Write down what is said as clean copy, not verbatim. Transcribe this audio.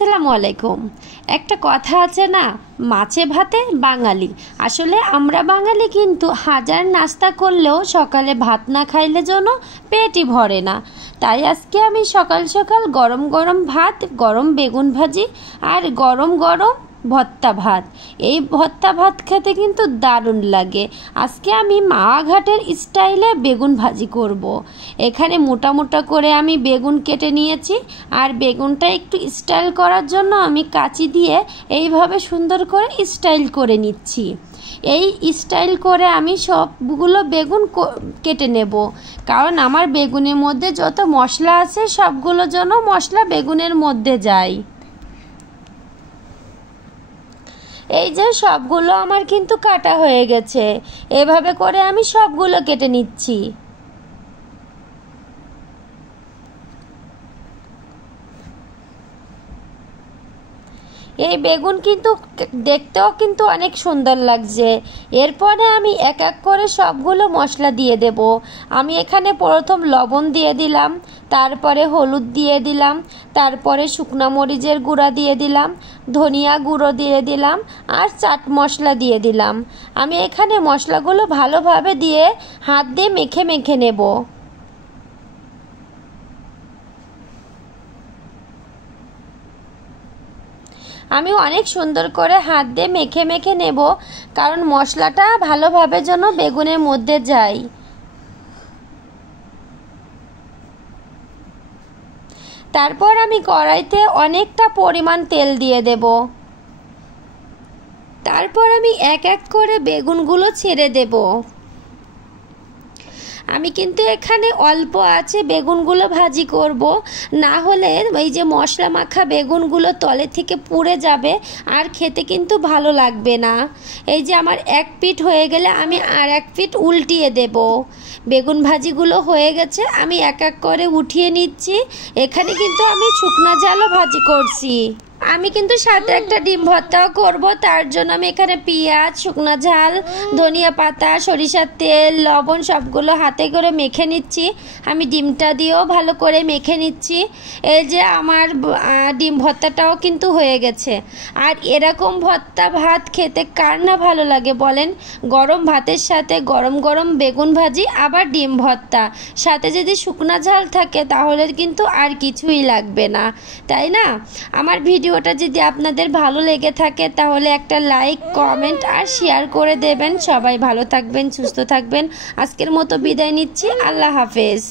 আসসালামু আলাইকুম। একটা কথা আছে না, মাছে ভাতে বাঙালি। আসলে আমরা বাঙালি কিন্তু হাজার নাস্তা করলেও সকালে ভাত না খাইলে যেন পেটই ভরে না। তাই আজকে আমি সকাল সকাল গরম গরম ভাত, গরম বেগুন ভাজি আর গরম গরম ভর্তা ভাত। এই ভর্তা ভাত খেতে কিন্তু দারুণ লাগে। আজকে আমি মাওয়া ঘাটের স্টাইলে বেগুন ভাজি করব। এখানে মোটা মোটা করে আমি বেগুন কেটে নিয়েছি, আর বেগুনটা একটু স্টাইল করার জন্য আমি কাঁচি দিয়ে এইভাবে সুন্দর করে স্টাইল করে নিচ্ছি। এই স্টাইল করে আমি সবগুলো বেগুন কেটে নেব, কারণ আমার বেগুনের মধ্যে যত মশলা আছে সবগুলো যেন মশলা বেগুনের মধ্যে যায়। এই যে সবগুলো আমার কিন্তু কাটা হয়ে গেছে। এভাবে করে আমি সবগুলো কেটে নিচ্ছি। এই বেগুন কিন্তু দেখতেও কিন্তু অনেক সুন্দর লাগছে। এরপরে আমি এক এক করে সবগুলো মশলা দিয়ে দেব। আমি এখানে প্রথম লবণ দিয়ে দিলাম, তারপরে হলুদ দিয়ে দিলাম, তারপরে শুকনো মরিচের গুঁড়া দিয়ে দিলাম, ধনিয়া গুঁড়ো দিয়ে দিলাম, আর চাট মশলা দিয়ে দিলাম। আমি এখানে মশলাগুলো ভালোভাবে দিয়ে হাত দিয়ে মেখে মেখে নেব। আমি অনেক সুন্দর করে হাত দিয়ে মেখে মেখে নেব, কারণ মশলাটা ভালোভাবে যেন বেগুনের মধ্যে যায়। তারপর আমি কড়াইতে অনেকটা পরিমাণ তেল দিয়ে দেব। তারপর আমি এক এক করে বেগুনগুলো ছেড়ে দেব। আমি কিন্তু এখানে অল্প আছে বেগুনগুলো ভাজি করব, না হলে এই যে মশলা মাখা বেগুনগুলো তলে থেকে পুড়ে যাবে আর খেতে কিন্তু ভালো লাগবে না। এই যে আমার এক পিঠ হয়ে গেলে আমি আর এক পিঠ উল্টিয়ে দেব। বেগুন ভাজিগুলো হয়ে গেছে, আমি এক এক করে উঠিয়ে নিচ্ছি। এখানে কিন্তু আমি শুকনো ঝালও ভাজি করছি। আমি কিন্তু সাথে একটা ডিম ভর্তাও করব। তার জন্য আমি এখানে পেঁয়াজ, শুকনো ঝাল, ধনিয়া পাতা, সরিষার তেল, লবণ সবগুলো হাতে করে মেখে নিচ্ছি। আমি ডিমটা দিয়েও ভালো করে মেখে নিচ্ছি। এই যে আমার ডিম ভর্তাটাও কিন্তু হয়ে গেছে। আর এরকম ভর্তা ভাত খেতে কার না ভালো লাগে বলেন? গরম ভাতের সাথে গরম গরম বেগুন ভাজি আবার ডিম ভর্তা, সাথে যদি শুকনো ঝাল থাকে তাহলে কিন্তু আর কিছুই লাগবে না, তাই না? আমার ভিডিওটা যদি আপনাদের ভালো লেগে থাকে তাহলে একটা লাইক, কমেন্ট আর শেয়ার করে দেবেন। সবাই ভালো থাকবেন, সুস্থ থাকবেন। আজকের মতো বিদায় নিচ্ছি। আল্লাহ হাফেজ।